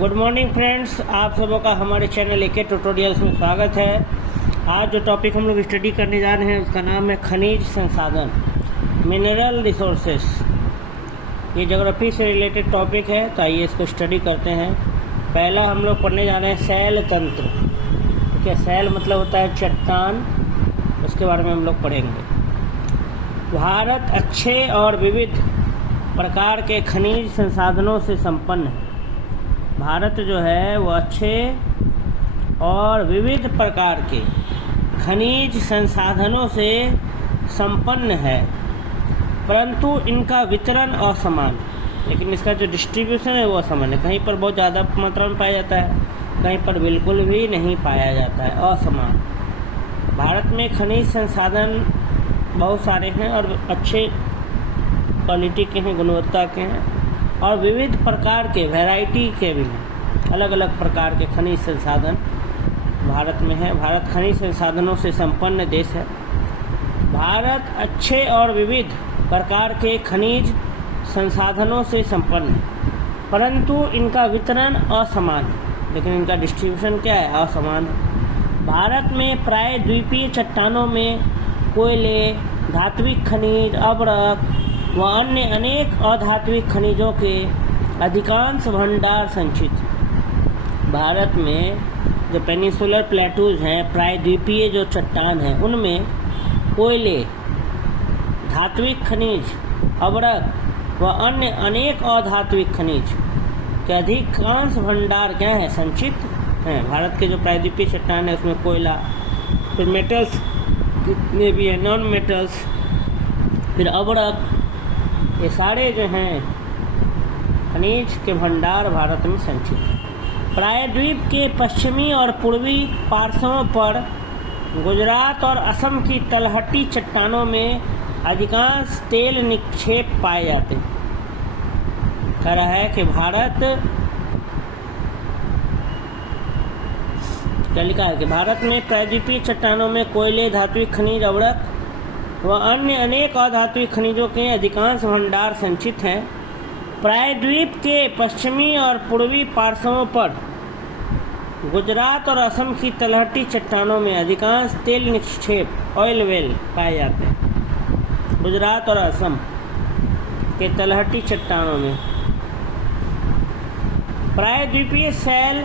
Good morning friends, आप सबों का हमारे चैनल एके ट्यूटोरियल्स में स्वागत है। आज जो टॉपिक हम लोग स्टडी करने जा रहे हैं उसका नाम है खनिज संसाधन, मिनरल रिसोर्सेस। ये ज्योग्राफी से रिलेटेड टॉपिक है, तो आइए इसको स्टडी करते हैं। पहला हम लोग पढ़ने जा रहे हैं सैल तंत्र। ठीक है, सैल मतलब होता है चट्टान, उसके बारे में हम लोग पढ़ेंगे। भारत अच्छे और विविध प्रकार के खनिज संसाधनों से संपन्न है। भारत जो है वो अच्छे और विविध प्रकार के खनिज संसाधनों से संपन्न है, परंतु इनका वितरण असमान, लेकिन इसका जो डिस्ट्रीब्यूशन है वो असमान है। कहीं पर बहुत ज़्यादा मात्रा में पाया जाता है, कहीं पर बिल्कुल भी नहीं पाया जाता है, असमान। भारत में खनिज संसाधन बहुत सारे हैं और अच्छे क्वालिटी के हैं, गुणवत्ता के हैं, और विविध प्रकार के वैरायटी के भी हैं। अलग अलग प्रकार के खनिज संसाधन भारत में है। भारत खनिज संसाधनों से संपन्न देश है। भारत अच्छे और विविध प्रकार के खनिज संसाधनों से संपन्न है, परंतु इनका वितरण असमान है, लेकिन इनका डिस्ट्रीब्यूशन क्या है, असमान है। भारत में प्राय द्वीपीय चट्टानों में कोयले, धात्विक खनिज, अब्रक व अन्य अनेक अधात्विक खनिजों के अधिकांश भंडार संचित। भारत में जो पेनिसुलर प्लेटूज हैं, प्रायद्वीपीय जो चट्टान हैं, उनमें कोयले, धात्विक खनिज, अब्रक व अन्य अनेक अधात्विक खनिज के अधिकांश भंडार क्या है, संचित हैं। भारत के जो प्रायद्वीपीय चट्टान है उसमें कोयला, फिर मेटल्स जितने भी हैं, नॉन मेटल्स, फिर अब्रक, ये सारे जो हैं खनिज के भंडार भारत में संचित हैं। प्रायद्वीप के पश्चिमी और पूर्वी पार्श्वों पर गुजरात और असम की तलहटी चट्टानों में अधिकांश तेल निक्षेप पाए जाते हैं। कह रहा है कि भारत, क्या लिखा है कि भारत में प्रायद्वीपीय चट्टानों में कोयले, धात्विक खनिज, अब्रक व अन्य अनेक अधात्विक खनिजों के अधिकांश भंडार संचित हैं। प्रायद्वीप के पश्चिमी और पूर्वी पार्श्वों पर गुजरात और असम की तलहटी चट्टानों में अधिकांश तेल निक्षेप, ऑयल वेल, पाए जाते हैं। गुजरात और असम के तलहटी चट्टानों में प्रायद्वीपीय शैल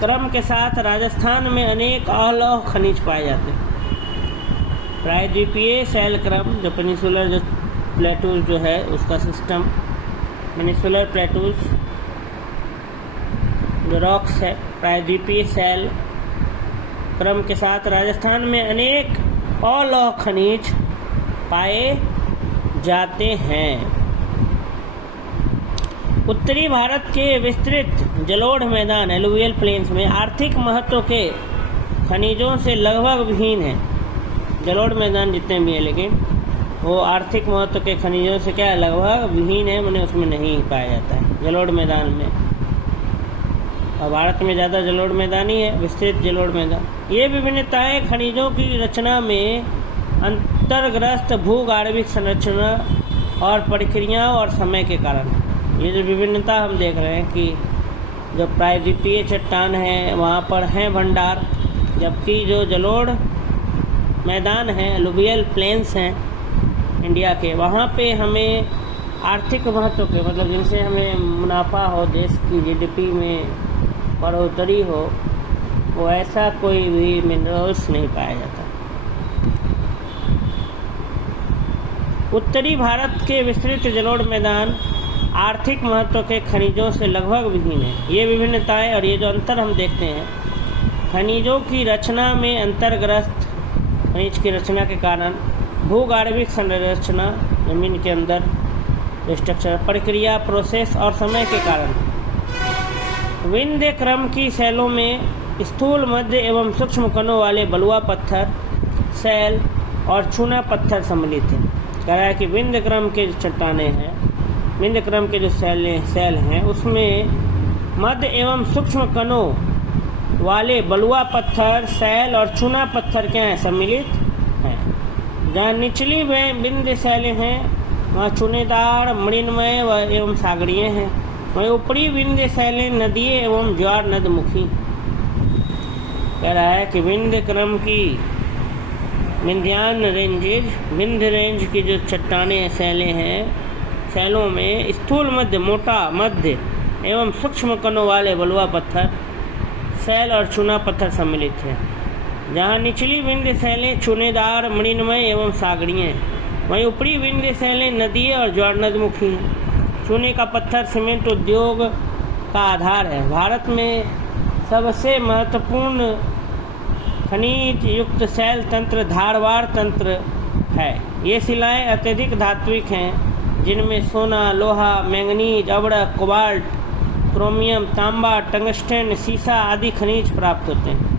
क्रम के साथ राजस्थान में अनेक अलोह खनिज पाए जाते हैं। प्रायद्वीपीय शैल क्रम, जो पेनिसुलर जो प्लेटूज जो है उसका सिस्टम, पेनिसुलर प्लेटूज जो रॉक्स है, प्रायद्वीपीय शैल क्रम के साथ राजस्थान में अनेक अलोह खनिज पाए जाते हैं। उत्तरी भारत के विस्तृत जलोढ़ मैदान, एलुवियल प्लेन्स में आर्थिक महत्व के खनिजों से लगभग विहीन है। जलोढ़ मैदान जितने भी हैं, लेकिन वो आर्थिक महत्व के खनिजों से क्या है, लगभग विहीन है, मैंने उसमें नहीं पाया जाता है जलोढ़ मैदान में। और भारत में ज़्यादा जलोढ़ मैदान ही है, विस्तृत जलोढ़ मैदान। ये विभिन्नताएं खनिजों की रचना में अंतर्ग्रस्त भूगार्भिक संरचना और प्रक्रियाओं और समय के कारण। ये जो विभिन्नता हम देख रहे हैं कि जो प्रायद्वीपीय चट्टान है वहाँ पर हैं भंडार, जबकि जो जलोढ़ मैदान हैं, एलुवियल प्लेन्स हैं इंडिया के, वहाँ पे हमें आर्थिक महत्व के, मतलब जिनसे हमें मुनाफा हो, देश की जीडीपी में बढ़ोतरी हो, वो ऐसा कोई भी मिनरल्स नहीं पाया जाता। उत्तरी भारत के विस्तृत जलोढ़ मैदान आर्थिक महत्व के खनिजों से लगभग विहीन है। ये विभिन्नताएं और ये जो अंतर हम देखते हैं खनिजों की रचना में अंतर्ग्रस्त, खनिज की रचना के कारण भूगार्भिक संरचना, जमीन के अंदर स्ट्रक्चर, प्रक्रिया, प्रोसेस और समय के कारण विंध्य क्रम की शैलों में स्थूल, मध्य एवं सूक्ष्म कणों वाले बलुआ पत्थर, शैल और चूना पत्थर सम्मिलित हैं। कह रहा है कि विंध्य क्रम के जो चट्टानें हैं, विंध्य क्रम के जो शैल हैं, उसमें मध्य एवं सूक्ष्म कणों वाले बलुआ पत्थर, शैल और चूना पत्थर क्या हैं, सम्मिलित हैं। जहाँ निचली व विंध्य शैलें हैं वहाँ चूनेदार, मृण्मय एवं सागरीय हैं। वहीं ऊपरी विंध्य शैलें नदियाँ एवं ज्वार नदमुखी। कह रहा है कि विंध्य क्रम की विंध्यान रेंजेज, विंध्य रेंज की जो चट्टानें शैलें हैं, शैलों में स्थूल मध्य, मोटा मध्य एवं सूक्ष्म कणों वाले बलुआ पत्थर, शैल और चूना पत्थर सम्मिलित हैं। जहाँ निचली विंध्य शैलें चूनेदार, मणिमय एवं सागरीय हैं, वहीं ऊपरी विंध्य शैलें नदीय और ज्वार नदमुखी हैं। चूने का पत्थर सीमेंट उद्योग का आधार है। भारत में सबसे महत्वपूर्ण खनिज युक्त शैल तंत्र धारवाड़ तंत्र है। ये शिलाएं अत्यधिक धात्विक हैं, जिनमें सोना, लोहा, मैंगनीज, अबड़क, कोबाल्ट, क्रोमियम, तांबा, टंगस्टन, सीसा आदि खनिज प्राप्त होते हैं।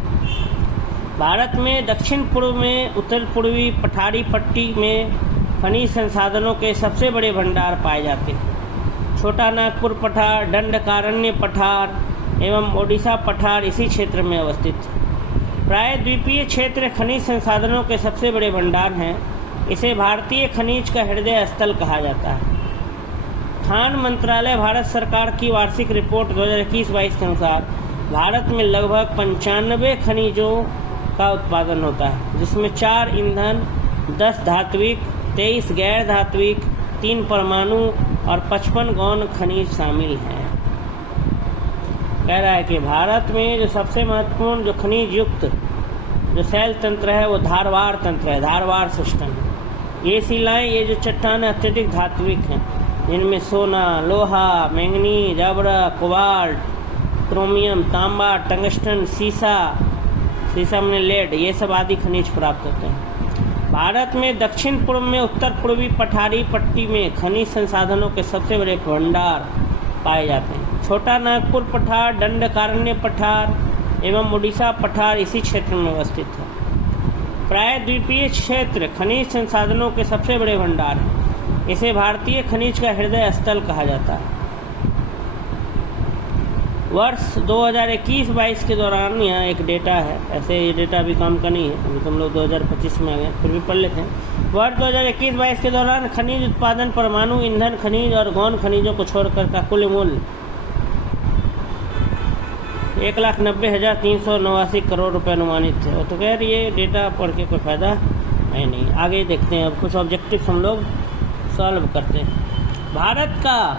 भारत में दक्षिण पूर्व में उत्तर पूर्वी पठारी पट्टी में खनिज संसाधनों के सबसे बड़े भंडार पाए जाते हैं। छोटा नागपुर पठार, दंडकारण्य पठार एवं ओडिशा पठार इसी क्षेत्र में अवस्थित है। प्राय द्वीपीय क्षेत्र खनिज संसाधनों के सबसे बड़े भंडार हैं। इसे भारतीय खनिज का हृदय स्थल कहा जाता है। खान मंत्रालय भारत सरकार की वार्षिक रिपोर्ट 2021-22 के अनुसार भारत में लगभग 95 खनिजों का उत्पादन होता है, जिसमें 4 ईंधन, 10 धात्विक, 23 गैर धात्विक, 3 परमाणु और 55 गौण खनिज शामिल हैं। कह रहा है कि भारत में जो सबसे महत्वपूर्ण जो खनिज युक्त जो शैल तंत्र है वो धारवाड़ तंत्र है, धारवाड़ सिस्टम है। ये शिलाएं, ये जो चट्टान अत्यधिक धात्विक हैं, जिनमें सोना, लोहा, मैंगनीज, अबड़क, कोबाल्ट, क्रोमियम, तांबा, टंगस्टन, सीसा में लेड, ये सब आदि खनिज प्राप्त होते हैं। भारत में दक्षिण पूर्व में उत्तर पूर्वी पठारी पट्टी में खनिज संसाधनों के सबसे बड़े भंडार पाए जाते हैं। छोटा नागपुर पठार, दंडकारण्य पठार एवं ओडिशा पठार इसी क्षेत्र में अवस्थित है। प्राय द्वीपीय क्षेत्र खनिज संसाधनों के सबसे बड़े भंडार हैं। इसे भारतीय खनिज का हृदय स्थल कहा जाता है। वर्ष 2021-22 के दौरान यहाँ एक डेटा है, ऐसे ये डेटा अभी काम का नहीं है, अभी तुम लोग 2025 में आ गए, फिर भी पढ़ लेते हैं। वर्ष 2021-22 के दौरान खनिज उत्पादन, परमाणु ईंधन खनिज और गौण खनिजों को छोड़कर का कुल मूल्य 1,90,389 करोड़ रुपये अनुमानित है। तो खैर ये डेटा पढ़ के कोई फ़ायदा है नहीं। आगे देखते हैं, अब कुछ ऑब्जेक्टिव्स हम लोग सॉल्व करते हैं। भारत का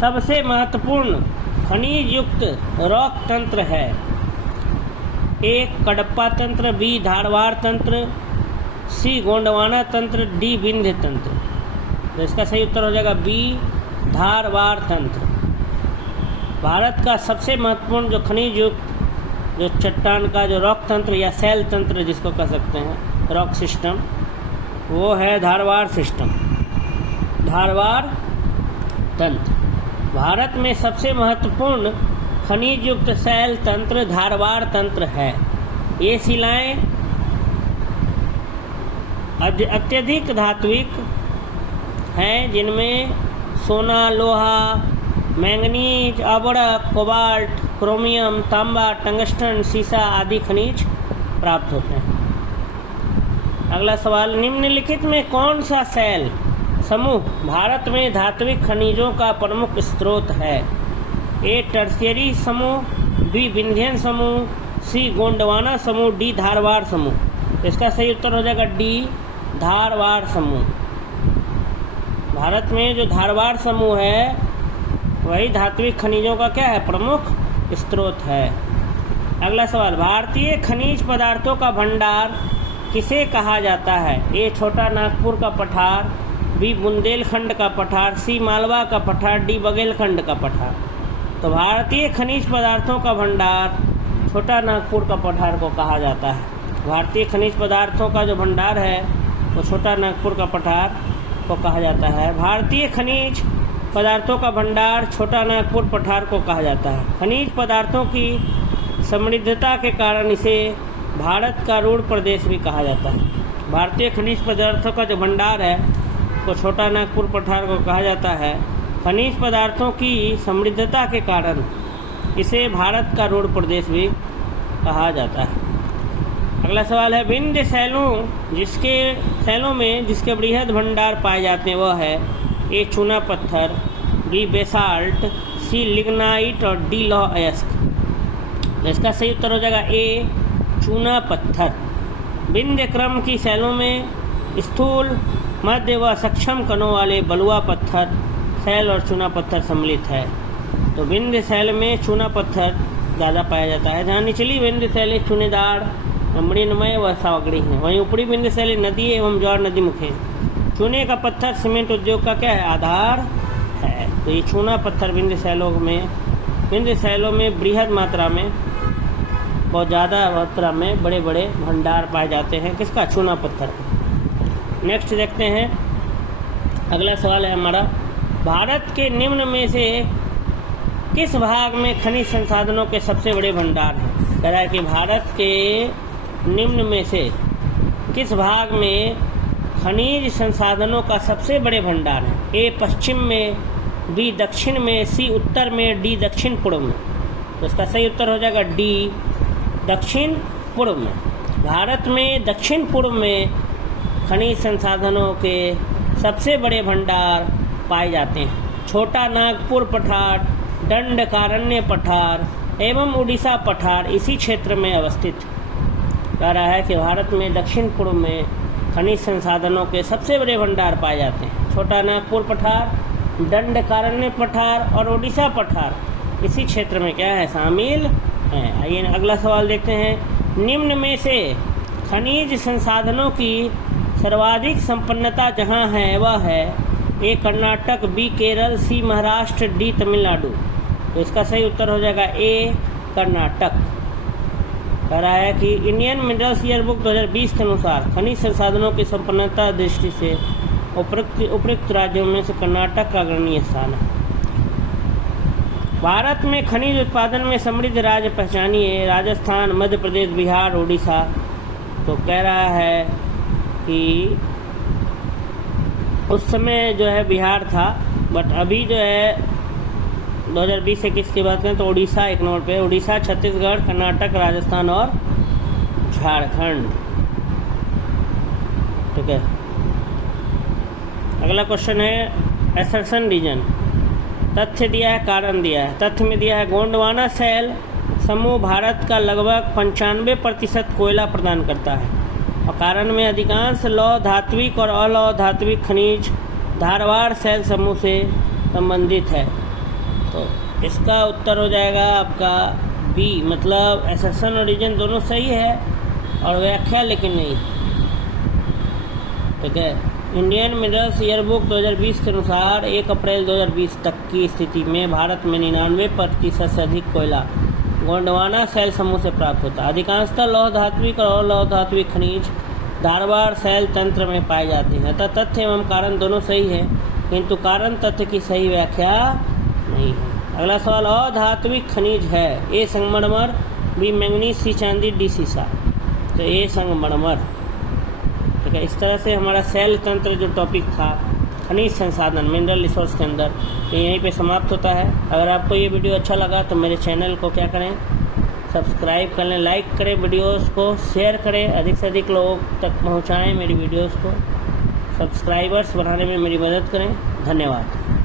सबसे महत्वपूर्ण खनिज युक्त रॉक तंत्र है। ए कडप्पा तंत्र, बी धारवाड़ तंत्र, सी गोंडवाना तंत्र, डी विंध्य तंत्र। तो इसका सही उत्तर हो जाएगा बी धारवाड़ तंत्र। भारत का सबसे महत्वपूर्ण जो खनिज युक्त जो चट्टान का जो रॉक तंत्र या शैल तंत्र जिसको कह सकते हैं, रॉक सिस्टम, वो है धारवाड़ सिस्टम, धारवाड़ तंत्र। भारत में सबसे महत्वपूर्ण खनिज युक्त शैल तंत्र धारवाड़ तंत्र है। ये शिलाएं अत्यधिक धात्विक हैं, जिनमें सोना, लोहा, मैंगनीज, अबड़क, कोबाल्ट, क्रोमियम, तांबा, टंगस्टन, सीसा आदि खनिज प्राप्त होते हैं। अगला सवाल, निम्नलिखित में कौन सा शैल समूह भारत में धात्विक खनिजों का प्रमुख स्रोत है? ए टर्शियरी समूह, बी विंध्यन समूह, सी गोंडवाना समूह, डी धारवाड़ समूह। इसका सही उत्तर हो जाएगा डी धारवाड़ समूह। भारत में जो धारवाड़ समूह है वही धात्विक खनिजों का क्या है, प्रमुख स्रोत है। अगला सवाल, भारतीय खनिज पदार्थों का भंडार किसे कहा जाता है? ए छोटा नागपुर का पठार, बी बुंदेलखंड का पठार, सी मालवा का पठार, डी बघेलखंड का पठार। तो भारतीय खनिज पदार्थों का भंडार छोटा नागपुर का पठार को कहा जाता है। भारतीय खनिज पदार्थों का जो भंडार है वो छोटा नागपुर का पठार को कहा जाता है। भारतीय खनिज पदार्थों का भंडार छोटा नागपुर पठार को कहा जाता है। खनिज पदार्थों की समृद्धता के कारण इसे भारत का रूढ़ प्रदेश भी कहा जाता है। भारतीय खनिज पदार्थों का जो भंडार है वो छोटा नागपुर पठार को कहा जाता है। खनिज पदार्थों की समृद्धता के कारण इसे भारत का रूढ़ प्रदेश भी कहा जाता है। अगला सवाल है, विंध्य शैलों में जिसके बृहद भंडार पाए जाते हैं वह है ए चूना पत्थर, बी बेसाल्ट, सी लिग्नाइट और डी लौह अयस्क। तो इसका सही उत्तर हो जाएगा ए चूना पत्थर। विंध्य क्रम की शैलों में स्थूल, मध्य व सक्षम कणों वाले बलुआ पत्थर, शैल और चूना पत्थर सम्मिलित है। तो विंध्य शैल में चूना पत्थर ज़्यादा पाया जाता है, जहाँ निचली विंध्य शैली चूनेदार, मृण्मय व सावगड़ी है, वहीं ऊपरी विंध्य शैली नदी एवं ज्वार नदी मुख है। चूने का पत्थर सीमेंट उद्योग का क्या है, आधार है। तो ये चूना पत्थर विंध्य शैलों में बृहद मात्रा में, बहुत ज़्यादा मात्रा में बड़े बड़े भंडार पाए जाते हैं। किसका, चूना पत्थर। नेक्स्ट देखते हैं, अगला सवाल है हमारा, भारत के निम्न में से किस भाग में खनिज संसाधनों के सबसे बड़े भंडार हैं। कह रहा है कि भारत के निम्न में से किस भाग में खनिज संसाधनों का सबसे बड़े भंडार है। ए पश्चिम में, बी दक्षिण में, सी उत्तर में, डी दक्षिण पूर्व में। तो इसका सही उत्तर हो जाएगा डी दक्षिण पूर्व में। भारत में दक्षिण पूर्व में खनिज संसाधनों के सबसे बड़े भंडार पाए जाते हैं। छोटा नागपुर पठार, दंडकारण्य पठार एवं उड़ीसा पठार इसी क्षेत्र में अवस्थित। कह रहा है कि भारत में दक्षिण पूर्व में खनिज संसाधनों के सबसे बड़े भंडार पाए जाते हैं। छोटा नागपुर पठार, दंडकारण्य पठार और उड़ीसा पठार इसी क्षेत्र में क्या है, शामिल है। आइए अगला सवाल देखते हैं, निम्न में से खनिज संसाधनों की सर्वाधिक संपन्नता जहाँ है वह है। ए कर्नाटक, बी केरल, सी महाराष्ट्र, डी तमिलनाडु। तो इसका सही उत्तर हो जाएगा ए कर्नाटक। कह रहा है कि इंडियन मिनरल्स ईयरबुक 2020 के अनुसार खनिज संसाधनों की संपन्नता दृष्टि से उपयुक्त राज्यों में से कर्नाटक का अग्रणी स्थान है। भारत में खनिज उत्पादन में समृद्ध राज्य पहचानिए। राजस्थान, मध्य प्रदेश, बिहार, उड़ीसा। तो कह रहा है कि उस समय जो है बिहार था, बट अभी जो है 2020-21 की बात करें तो उड़ीसा एक नंबर पे। उड़ीसा, छत्तीसगढ़, कर्नाटक, राजस्थान और झारखंड। ठीक है, अगला क्वेश्चन है असर्शन रीजन। तथ्य दिया है, कारण दिया है। तथ्य में दिया है गोंडवाना शैल समूह भारत का लगभग 95% कोयला प्रदान करता है, और कारण में अधिकांश लौह धात्विक और अलौह धात्विक खनिज धारवाड़ शैल समूह से संबंधित है। तो इसका उत्तर हो जाएगा आपका बी, मतलब असर्शन और रीजन दोनों सही है और व्याख्या लेकिन नहीं। ठीक है, इंडियन मिनरल्स ईयरबुक 2020 के अनुसार 1 अप्रैल 2020 तक की स्थिति में भारत में 99% से अधिक कोयला गोंडवाना शैल समूह से प्राप्त होता है। अधिकांशतः लौह धात्विक और अलौह धात्विक खनिज धारवाड़ शैल तंत्र में पाए जाते हैं। अतः तथ्य एवं कारण दोनों सही है, किंतु कारण तथ्य की सही व्याख्या नहीं है। अगला सवाल, अधात्विक खनिज है। ए संगमरमर, बी मैंगनीज, सी चांदी, डी सीसा। तो ए संगमरमर। ठीक है, इस तरह से हमारा शैल तंत्र जो टॉपिक था खनिज संसाधन मिनरल रिसोर्स के अंदर, तो यहीं पे समाप्त होता है। अगर आपको ये वीडियो अच्छा लगा तो मेरे चैनल को क्या करें, सब्सक्राइब कर लें, लाइक करें, वीडियोस को शेयर करें, अधिक से अधिक लोगों तक पहुंचाएं मेरी वीडियोस को। सब्सक्राइबर्स बढ़ाने में मेरी मदद करें। धन्यवाद।